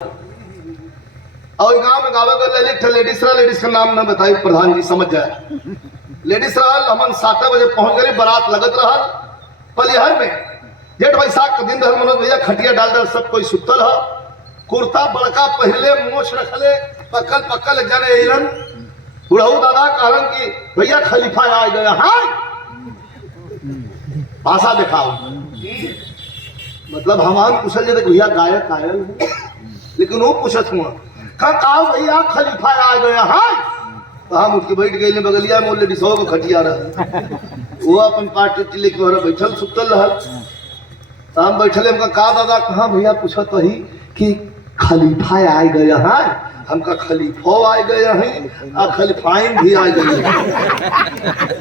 और गांव में गावे का लेडीज का नाम ना बताई प्रधान जी समझ जाए। लेडीज रहल हमन 7 बजे पहुंच गए, बारात लगत रहल पलिहर में। जेठ बैसाख के दिन मनोज भैया खटिया डाल दल, सब कोई सुतल है, कुर्ता बड़का पहले, मोछ रखले, पक्कल पक्कल जाने एलन। बुढ़ऊ दादा कहलन कि भैया खलीफा आ गया। हाँ भाषा दिखाओ, मतलब हमारे पूछल जाते भैया गायक आयल है, लेकिन वो पूछत हुआ कहा भैया खलीफा आ गया। हाँ तो हम उठ के बैठ गए बगलिया में, लेडीज को खटिया रहा, वो अपन पार्टी लेके बैठल सुतल रहल। तो हम बैठले, हमका कहा दादा कहाँ भैया पूछत वही कि खलीफा आ गया है। हमका खलीफो आ गया है और खलीफाइन भी आ गई।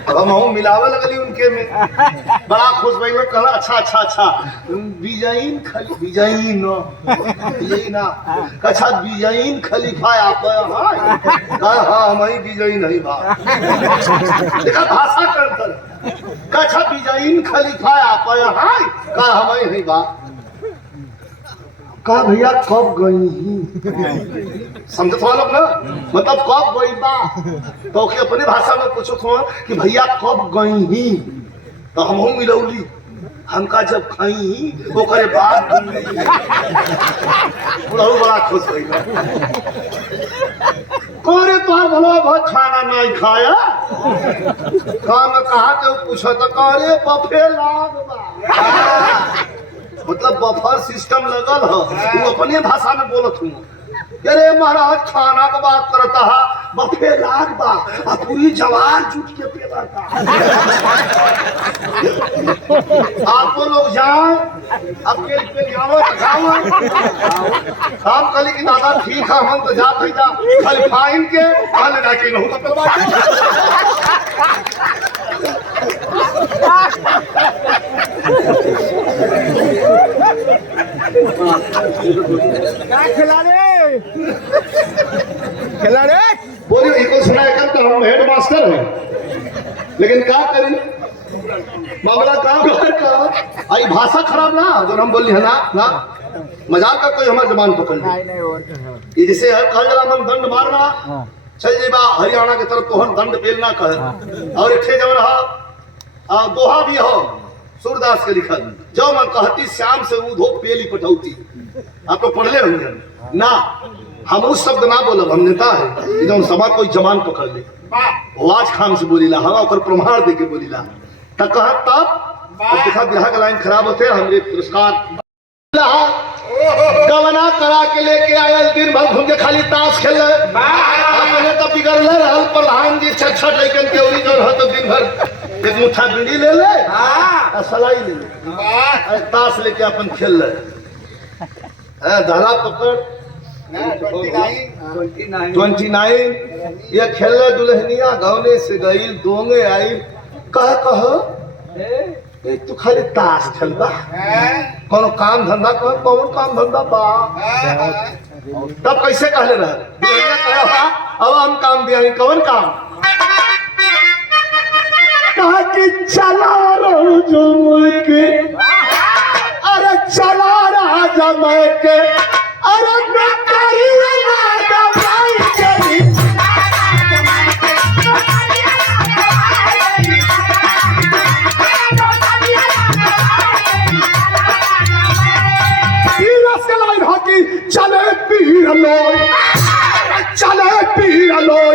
अब हम मिलावे लगली उनके में, बड़ा खुश भाई लोग कहला अच्छा अच्छा अच्छा बिजाइन बिजाइन ना अच्छा बिजाइन खलीफा आप हाँ हम ही बिजाइन नहीं बा देखा भाषा करता अच्छा बिजाइन खलीफा आप हाँ का हम ही नहीं बा। कहा भैया कब गई समझत हो लोग ना, मतलब कब गई बा। तो अपने भाषा में पूछो हो कि भैया कब गई ही, तो हम मिलौली हमका जब खाई वो करे बाद बड़ा खुश हुई। करे तो भला बहुत खाना नहीं खाया काम कहा तो पूछो तो करे बफे लाग बा, मतलब बफर सिस्टम लगल है। वो अपने भाषा में बोलत हूँ, अरे महाराज खाना का बात करता है बफे लाग बा, अब पूरी जवार जुट के पेलता। आपको लोग जाए अब के हम कली की दादा ठीक है हम तो जाते ही जा खलीफाइन के पहले जाके नहीं होता खिलाड़े बोलिए इनको सुनाया कर तो हम हेड मास्टर हैं, लेकिन क्या करें मामला काम का आई भाषा खराब ना जो हम बोली है ना मजाक का कोई हमारे जबान पकड़ ले। जैसे हर कहा जरा हम दंड मारना चल जेबा हरियाणा की तरफ तो हम दंड पेलना कहे। और एक जब रहा दोहा भी हो सूरदास के लिखल, जो मैं कहती श्याम से ऊधो पेली पटौती। आप लोग पढ़ले होंगे ना, हम उस शब्द ना बोलब, हम नेता है एकदम सभा कोई जमान पकड़ ले आवाज खान से बोलीला हम और प्रमाण दे के बोलीला तब कहा तब देखा बिहार का लाइन खराब होते हमरे पुरस्कार गवना करा के लेके आयल, दिन भर घूम के खाली ताश खेल अपने तो बिगड़ रहल प्रधान जी छठ लेकिन केवरी कर हो तो दिन भर एक मुठ्ठा बीड़ी ले ले सलाई ले ले ताश लेके अपन खेल रहे धारा पकड़ 29 ये खेल दुल्हनिया गौने से गई दोंगे आई कह तू खाली ताश खेल बा कौन काम धंधा कर कौन काम धंधा बा तब कैसे कहले रहा अब हम काम दिया कौन काम कहा कि चला रहा जो के अरे चला रहा जमा के अरे चले पीर लो